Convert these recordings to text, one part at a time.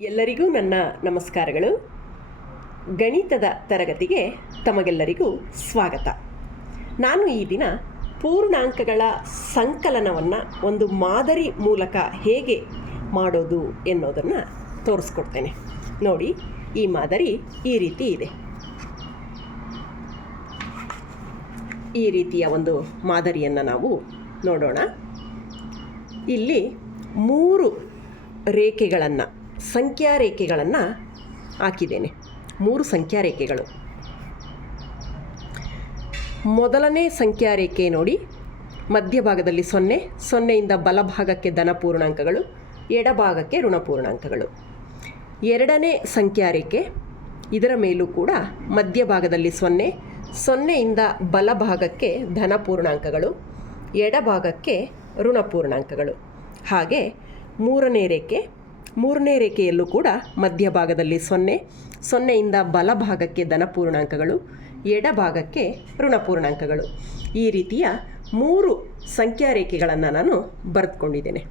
ಎಲ್ಲರಿಗೂ ನನ್ನ ನಮಸ್ಕಾರಗಳು. ಗಣಿತದ ತರಗತಿಗೆ ತಮಗೆಲ್ಲರಿಗೂ ಸ್ವಾಗತ. ನಾನು ಈ ದಿನ ಪೂರ್ಣಾಂಕಗಳ ಸಂಕಲನವನ್ನು ಒಂದು ಮಾದರಿ ಮೂಲಕ ಹೇಗೆ ಮಾಡೋದು ಎನ್ನುವುದನ್ನು ತೋರಿಸ್ಕೊಡ್ತೇನೆ. ನೋಡಿ, ಈ ಮಾದರಿ ಈ ರೀತಿ ಇದೆ. ಈ ರೀತಿಯ ಒಂದು ಮಾದರಿಯನ್ನು ನಾವು ನೋಡೋಣ. ಇಲ್ಲಿ 3 ರೇಖೆಗಳನ್ನು, ಸಂಖ್ಯಾ ರೇಖೆಗಳನ್ನು ಹಾಕಿದ್ದೇನೆ. 3 ಸಂಖ್ಯಾ ರೇಖೆಗಳು. ಮೊದಲನೇ ಸಂಖ್ಯಾ ರೇಖೆ ನೋಡಿ, ಮಧ್ಯಭಾಗದಲ್ಲಿ 0, 0ಇಂದ ಬಲಭಾಗಕ್ಕೆ ಧನ ಪೂರ್ಣಾಂಕಗಳು, ಎಡಭಾಗಕ್ಕೆ ಋಣಪೂರ್ಣಾಂಕಗಳು. ಎರಡನೇ ಸಂಖ್ಯಾ ರೇಖೆ, ಇದರ ಮೇಲೂ ಕೂಡ ಮಧ್ಯಭಾಗದಲ್ಲಿ 0, 0ಇಂದ ಬಲಭಾಗಕ್ಕೆ ಧನ ಪೂರ್ಣಾಂಕಗಳು, ಎಡಭಾಗಕ್ಕೆ ಋಣಪೂರ್ಣಾಂಕಗಳು. ಹಾಗೆ ಮೂರನೇ ರೇಖೆಯಲ್ಲೂ ಕೂಡ ಮಧ್ಯಭಾಗದಲ್ಲಿ 0, 0ಇಂದ ಬಲಭಾಗಕ್ಕೆ ಧನಪೂರ್ಣಾಂಕಗಳು, ಎಡಭಾಗಕ್ಕೆ ಋಣಪೂರ್ಣಾಂಕಗಳು. ಈ ರೀತಿಯ 3 ಸಂಖ್ಯಾ ರೇಖೆಗಳನ್ನು ನಾನು ಬರೆದುಕೊಂಡಿದ್ದೇನೆ.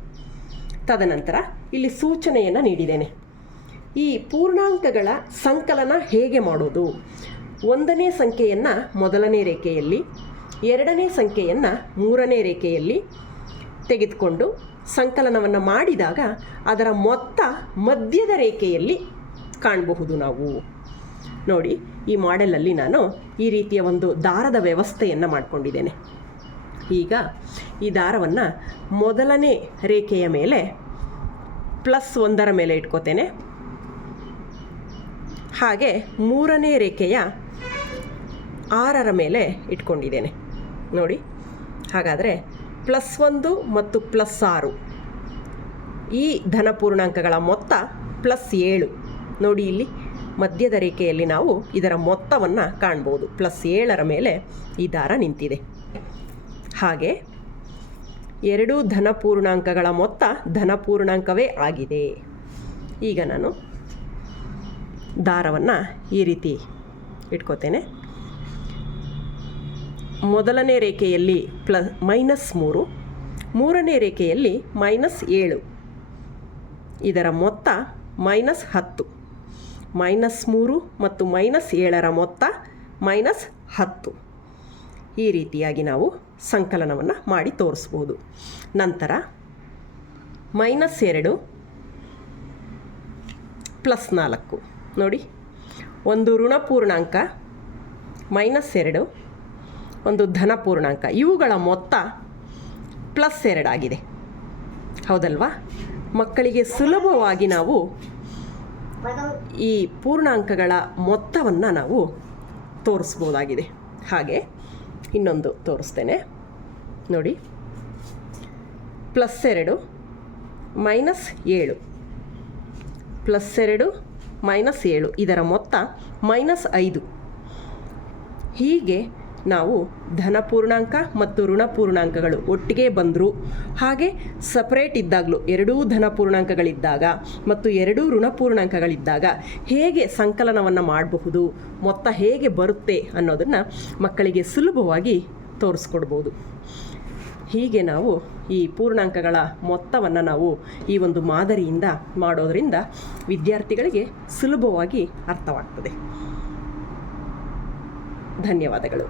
ತದನಂತರ ಇಲ್ಲಿ ಸೂಚನೆಯನ್ನು ನೀಡಿದ್ದೇನೆ. ಈ ಪೂರ್ಣಾಂಕಗಳ ಸಂಕಲನ ಹೇಗೆ ಮಾಡೋದು? 1ನೇ ಸಂಖ್ಯೆಯನ್ನು ಮೊದಲನೇ ರೇಖೆಯಲ್ಲಿ, 2ನೇ ಸಂಖ್ಯೆಯನ್ನು 3ನೇ ರೇಖೆಯಲ್ಲಿ ತೆಗೆದುಕೊಂಡು ಸಂಕಲನವನ್ನು ಮಾಡಿದಾಗ ಅದರ ಮೊತ್ತ ಮಧ್ಯದ ರೇಖೆಯಲ್ಲಿ ಕಾಣಬಹುದು ನಾವು. ನೋಡಿ, ಈ ಮಾಡೆಲಲ್ಲಿ ನಾನು ಈ ರೀತಿಯ ಒಂದು ದಾರದ ವ್ಯವಸ್ಥೆಯನ್ನು ಮಾಡಿಕೊಂಡಿದ್ದೇನೆ. ಈಗ ಈ ದಾರವನ್ನು ಮೊದಲನೇ ರೇಖೆಯ ಮೇಲೆ +1ರ ಮೇಲೆ ಇಟ್ಕೋತೇನೆ. ಹಾಗೆ 3ನೇ ರೇಖೆಯ 6ರ ಮೇಲೆ ಇಟ್ಕೊಂಡಿದ್ದೇನೆ. ನೋಡಿ, ಹಾಗಾದರೆ +1 ಮತ್ತು +6, ಈ ಧನ ಪೂರ್ಣಾಂಕಗಳ ಮೊತ್ತ +7. ನೋಡಿ, ಇಲ್ಲಿ ಮಧ್ಯದ ರೇಖೆಯಲ್ಲಿ ನಾವು ಇದರ ಮೊತ್ತವನ್ನು ಕಾಣ್ಬೋದು. +7ರ ಮೇಲೆ ಈ ದಾರ ನಿಂತಿದೆ. ಹಾಗೆ 2 ಧನ ಪೂರ್ಣಾಂಕಗಳ ಮೊತ್ತ ಧನ ಪೂರ್ಣಾಂಕವೇ ಆಗಿದೆ. ಈಗ ನಾನು ದಾರವನ್ನು ಈ ರೀತಿ ಇಟ್ಕೋತೇನೆ. ಮೊದಲನೇ ರೇಖೆಯಲ್ಲಿ -3, 3ನೇ ರೇಖೆಯಲ್ಲಿ -7, ಇದರ ಮೊತ್ತ -10. -3 ಮತ್ತು -7ರ ಮೊತ್ತ -10. ಈ ರೀತಿಯಾಗಿ ನಾವು ಸಂಕಲನವನ್ನು ಮಾಡಿ ತೋರಿಸ್ಬೋದು. ನಂತರ -2 +4. ನೋಡಿ, ಒಂದು ಋಣಪೂರ್ಣಾಂಕ -2, ಒಂದು ಧನ ಪೂರ್ಣಾಂಕ, ಇವುಗಳ ಮೊತ್ತ +2 ಆಗಿದೆ. ಹೌದಲ್ವಾ? ಮಕ್ಕಳಿಗೆ ಸುಲಭವಾಗಿ ನಾವು ಈ ಪೂರ್ಣಾಂಕಗಳ ಮೊತ್ತವನ್ನು ನಾವು ತೋರಿಸ್ಬೋದಾಗಿದೆ. ಹಾಗೆ ಇನ್ನೊಂದು ತೋರಿಸ್ತೇನೆ. ನೋಡಿ, +2 -7, +2 -7, ಇದರ ಮೊತ್ತ -5. ಹೀಗೆ ನಾವು ಧನ ಪೂರ್ಣಾಂಕ ಮತ್ತು ಋಣಪೂರ್ಣಾಂಕಗಳು ಒಟ್ಟಿಗೆ ಬಂದರೂ, ಹಾಗೆ ಸಪರೇಟ್ ಇದ್ದಾಗಲೂ, 2 ಧನ ಪೂರ್ಣಾಂಕಗಳಿದ್ದಾಗ ಮತ್ತು 2 ಋಣಪೂರ್ಣಾಂಕಗಳಿದ್ದಾಗ ಹೇಗೆ ಸಂಕಲನವನ್ನು ಮಾಡಬಹುದು, ಮೊತ್ತ ಹೇಗೆ ಬರುತ್ತೆ ಅನ್ನೋದನ್ನು ಮಕ್ಕಳಿಗೆ ಸುಲಭವಾಗಿ ತೋರಿಸ್ಕೊಡ್ಬೋದು. ಹೀಗೆ ನಾವು ಈ ಪೂರ್ಣಾಂಕಗಳ ಮೊತ್ತವನ್ನು ನಾವು ಈ ಒಂದು ಮಾದರಿಯಿಂದ ಮಾಡೋದರಿಂದ ವಿದ್ಯಾರ್ಥಿಗಳಿಗೆ ಸುಲಭವಾಗಿ ಅರ್ಥವಾಗ್ತದೆ. ಧನ್ಯವಾದಗಳು.